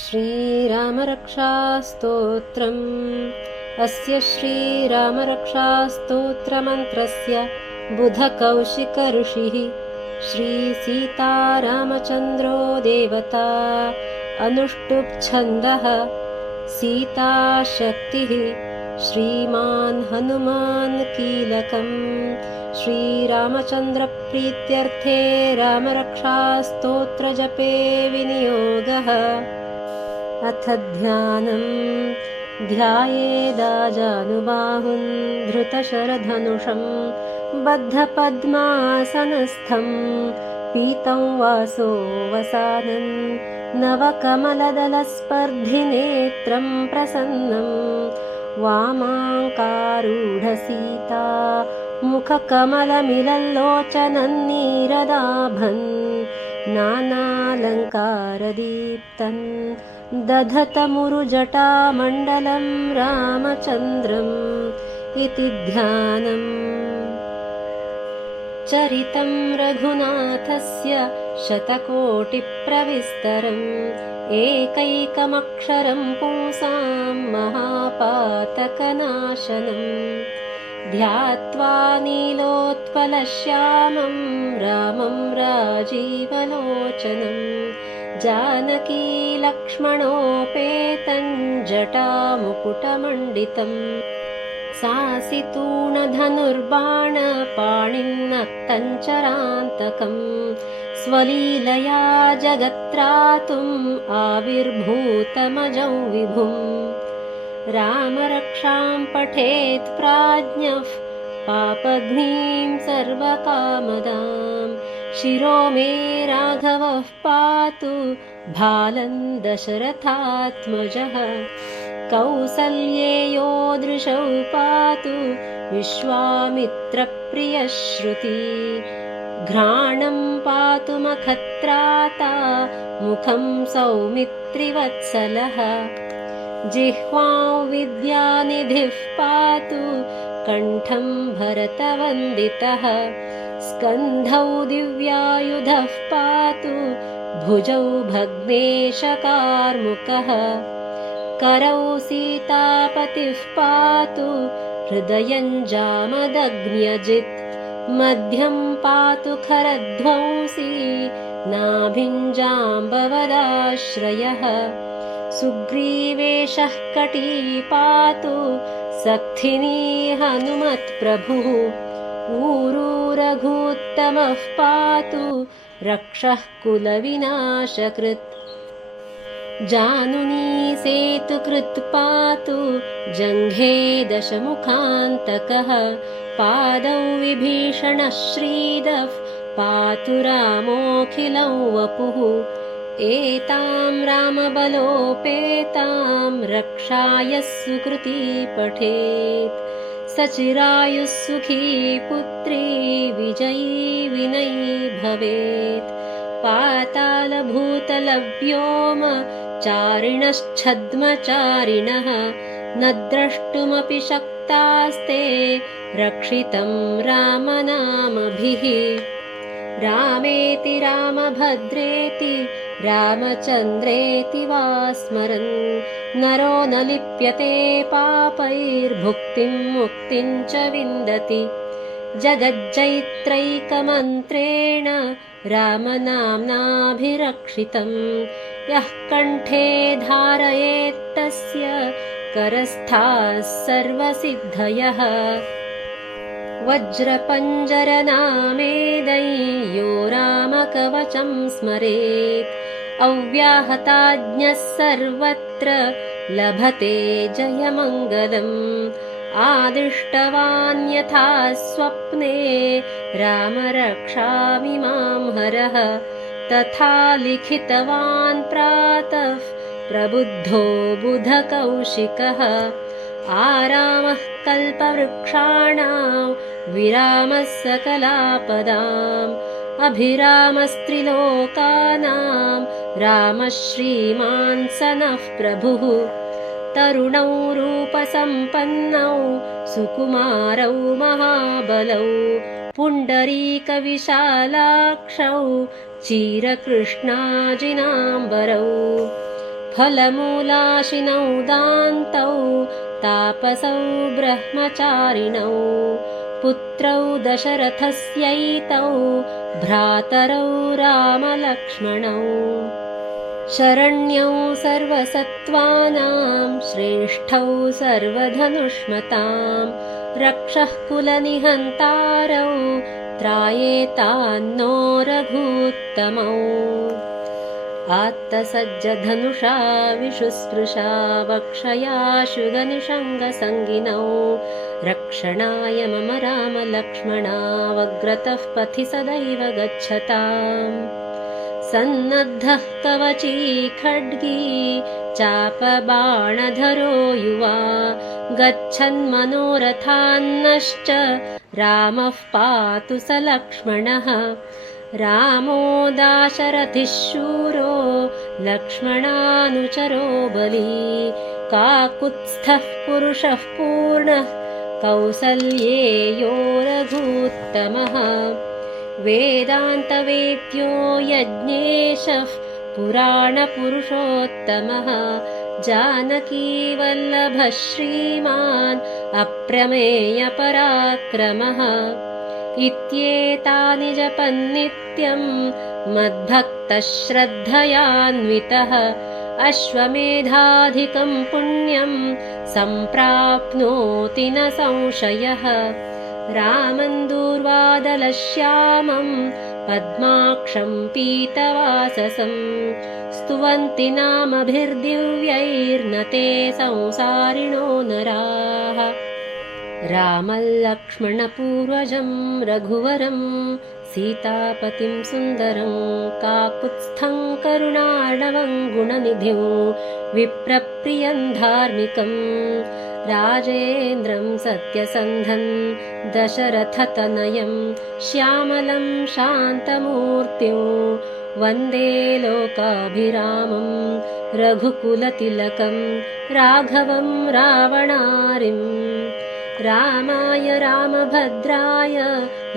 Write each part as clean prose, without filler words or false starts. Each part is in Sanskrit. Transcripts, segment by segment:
श्रीरामरक्षास्तोत्रम्। अस्य श्रीरामरक्षास्तोत्रमन्त्रस्य बुधकौशिकऋषिः श्रीसीतारामचन्द्रो देवता। अनुष्टुप्छन्दः सीताशक्तिः श्रीमान् हनुमान् कीलकम्। श्रीरामचन्द्रप्रीत्यर्थे रामरक्षास्तोत्रजपे विनियोगः। अथ ध्यानम्। ध्यायेदाजानुबाहुं धृतशरधनुषं बद्धपद्मासनस्थं पीतं वासो वसानं नवकमलदलस्पर्धिनेत्रं प्रसन्नं वामाङ्कारूढसीता मुखकमलमिलल्लोचनन्नीरदाभन् नानालङ्कारदीप्तन् दधतमुरुजटामण्डलं रामचन्द्रम् इति ध्यानम्। चरितं रघुनाथस्य शतकोटिप्रविस्तरम् एकैकमक्षरं पुंसां महापातकनाशनम् ध्यात्वा नीलोत्पलश्यामं रामं राजीवलोचनम् जानकी लक्ष्मणोपेतं जटामुकुटमण्डितम् सासितूणधनुर्बाणपाणिन्नक्तञ्चरान्तकम् स्वलीलया जगत्त्रातुम् आविर्भूतमजौ विभुम् रामरक्षां पठेत् प्राज्ञः पापघ्नीं सर्वकामदाम् शिरो मे राघवः पातु भालं दशरथात्मजः कौसल्येयो दृशौ पातु विश्वामित्रप्रियश्रुति घ्राणं पातु मखत्राता मुखं सौमित्रिवत्सलः जिह्वां विद्यानिधिः पातु कण्ठं भरतवन्दितः स्कन्धौ दिव्यायुधः पातु भुजौ भग्नेशकार्मुकः करौ सीतापतिः पातु हृदयं जामदग्न्यजित् मध्यं पातु खरध्वंसी नाभिं जाम्बवदाश्रयः सुग्रीवेशः कटी पातु सक्थिनी हनुमत्प्रभुः ऊरू रघूत्तमः पातु रक्षः कुलविनाशकृत् जानुनी सेतुकृत् पातु जङ्घे दशमुखान्तकः पादौ विभीषणः श्रीदः पातु रामोऽखिलौ वपुः एतां रामबलोपेतां रक्षाय सुकृती पठेत् सचिरायुः सुखी पुत्री विजयी विनयी भवेत् पातालभूतलव्योम चारिणश्छद्मचारिणः न द्रष्टुमपि शक्तास्ते रक्षितं रामनामभिः रामेति रामभद्रेति रामचन्द्रेति वा स्मरन् नरो न लिप्यते पापैर्भुक्तिं मुक्तिं च विन्दति जगज्जैत्रैकमन्त्रेण रामनाम्नाभिरक्षितं यः कण्ठे धारयेत्तस्य करस्थाः सर्वसिद्धयः वज्रपञ्जरनामेदयो रामकवचं स्मरेत् अव्याहताज्ञः सर्वत्र लभते जयमङ्गलम् आदिष्टवान् यथा स्वप्ने रामरक्षामिमां हरः तथा लिखितवान् प्रातः प्रबुद्धो बुधकौशिकः आरामः कल्पवृक्षाणां विरामः सकलापदाम् अभिरामस्त्रिलोकानां रामः श्रीमान् स नः प्रभुः तरुणौ रूपसम्पन्नौ सुकुमारौ महाबलौ पुण्डरीकविशालाक्षौ चीरकृष्णाजिनाम्बरौ फलमूलाशिनौ दान्तौ तापसौ ब्रह्मचारिणौ पुत्रौ दशरथस्यैतौ भ्रातरौ रामलक्ष्मणौ शरण्यौ सर्वसत्त्वानां श्रेष्ठौ सर्वधनुष्मतां रक्षः कुलनिहन्तारौ त्रायेतान्नो रघूत्तमौ आत्तसज्जधनुषा विशुस्पृशा वक्षयाशुगनिषङ्गसङ्गिनौ रक्षणाय मम रामलक्ष्मणावग्रतः पथि सदैव गच्छताम् सन्नद्धः कवची खड्गी चापबाणधरो युवा गच्छन्मनोरथान्नश्च रामः पातु स लक्ष्मणः रामो दाशरथिः शूरो लक्ष्मणानुचरो बली काकुत्स्थः पुरुषः पूर्णः कौसल्येयो रघूत्तमः वेदान्तवेद्यो यज्ञेशः पुराणपुरुषोत्तमः जानकीवल्लभः श्रीमान् अप्रमेयपराक्रमः इत्येतानि जपन्नित्यं मद्भक्तः श्रद्धयान्वितः अश्वमेधाधिकं पुण्यं सम्प्राप्नोति न संशयः रामं दूर्वादलश्यामं पद्माक्षं पीतवाससं स्तुवन्ति नामभिर्दिव्यैर्न ते संसारिणो नराः रामल्लक्ष्मणपूर्वजं रघुवरं सीतापतिं सुन्दरं काकुत्स्थं करुणार्णवं गुणनिधिं विप्रप्रियं धार्मिकं राजेन्द्रं सत्यसन्धं दशरथतनयं श्यामलं शान्तमूर्तिं वन्दे लोकाभिरामं रघुकुलतिलकं राघवं रावणारिम् रामाय रामभद्राय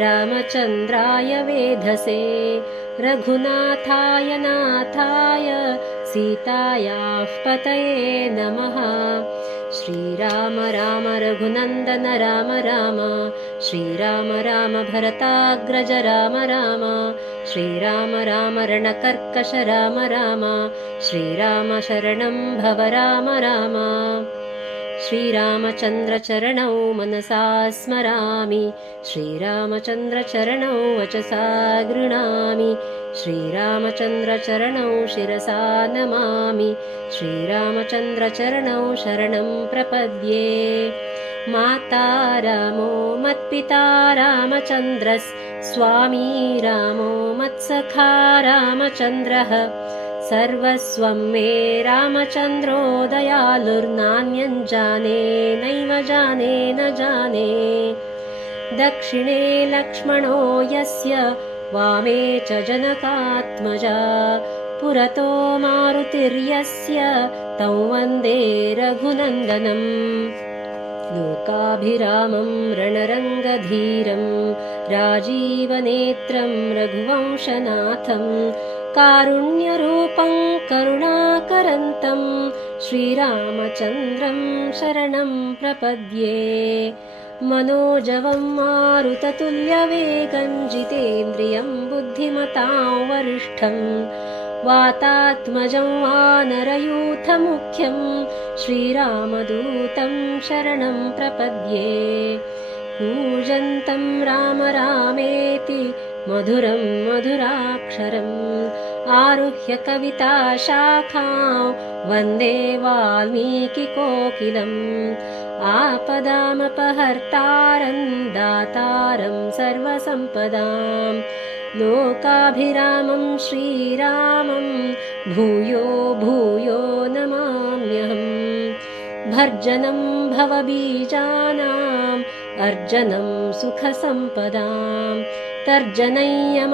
रामचन्द्राय वेधसे रघुनाथाय नाथाय सीतायाः पतये नमः श्रीराम राम रघुनन्दन राम राम श्रीराम राम भरताग्रज राम राम श्रीराम राम रणकर्कश राम राम श्रीराम शरणं भव राम राम श्रीरामचन्द्रचरणौ मनसा स्मरामि श्रीरामचन्द्रचरणौ वचसा गृह्णामि श्रीरामचन्द्रचरणौ शिरसा नमामि श्रीरामचन्द्रचरणौ शरणं प्रपद्ये माता रामो मत्पिता रामचन्द्रस्वामी रामो मत्सखा रामचन्द्रः सर्वस्वं मे रामचन्द्रो दयालुर्नान्यं जाने नैव जाने न जाने दक्षिणे लक्ष्मणो यस्य वामे च जनकात्मजा पुरतो मारुतिर्यस्य तं वन्दे रघुनन्दनम् लोकाभिरामं रणरङ्गधीरं राजीवनेत्रं रघुवंशनाथं कारुण्यरूपं करुणाकरन्तं श्रीरामचन्द्रं शरणं प्रपद्ये मनोजवं मारुततुल्यवेगं जितेन्द्रियं बुद्धिमतां वरिष्ठं वातात्मजं वानरयूथमुख्यं श्रीरामदूतं शरणं प्रपद्ये कूजन्तं राम रामेति मधुरं मधुराक्षरम् आरुह्य कविताशाखां वन्दे वाल्मीकिकोकिलम् आपदामपहर्तारं दातारं सर्वसम्पदां लोकाभिरामं श्रीरामं भूयो भूयो नमाम्यहम् भर्जनं भवबीजानाम् अर्जनं सुखसम्पदां तर्जनय्यमदूतानां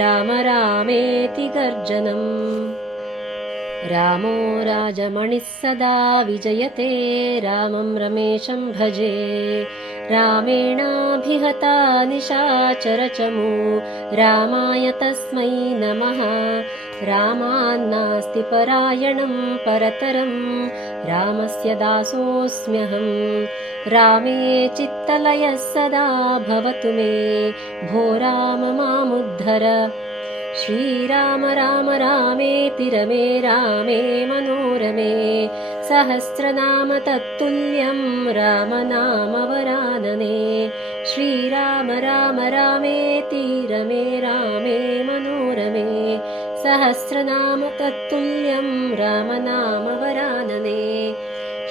राम रामेति गर्जनम् रामो राजमणिः सदा विजयते रामं रमेशं भजे रामेणाभिहता निशाचरचमू रामाय तस्मै नमः रामान्नास्ति परायणं परतरं रामस्य दासोऽस्म्यहम् रामे चित्तलयः सदा भवतु मे भो राम मामुद्धर श्रीराम राम रामेति रमे रामे मनोरमे सहस्रनाम तत्तुल्यं रामनामवरानने श्रीराम राम रामेति रमे रामे मनोरमे सहस्रनाम तत्तुल्यं रामनामवरानने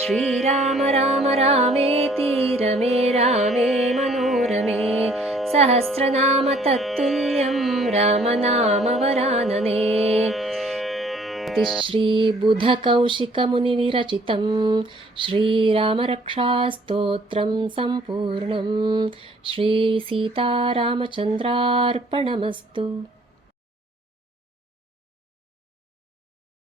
श्रीराम राम रामेति रमे रामे मनोरमे सहस्रनाम तत्तुल्यं रामनामवरानने श्रीबुधकौशिकमुनिविरचितं श्रीरामरक्षास्तोत्रं सम्पूर्णं श्रीसीतारामचन्द्रार्पणमस्तु।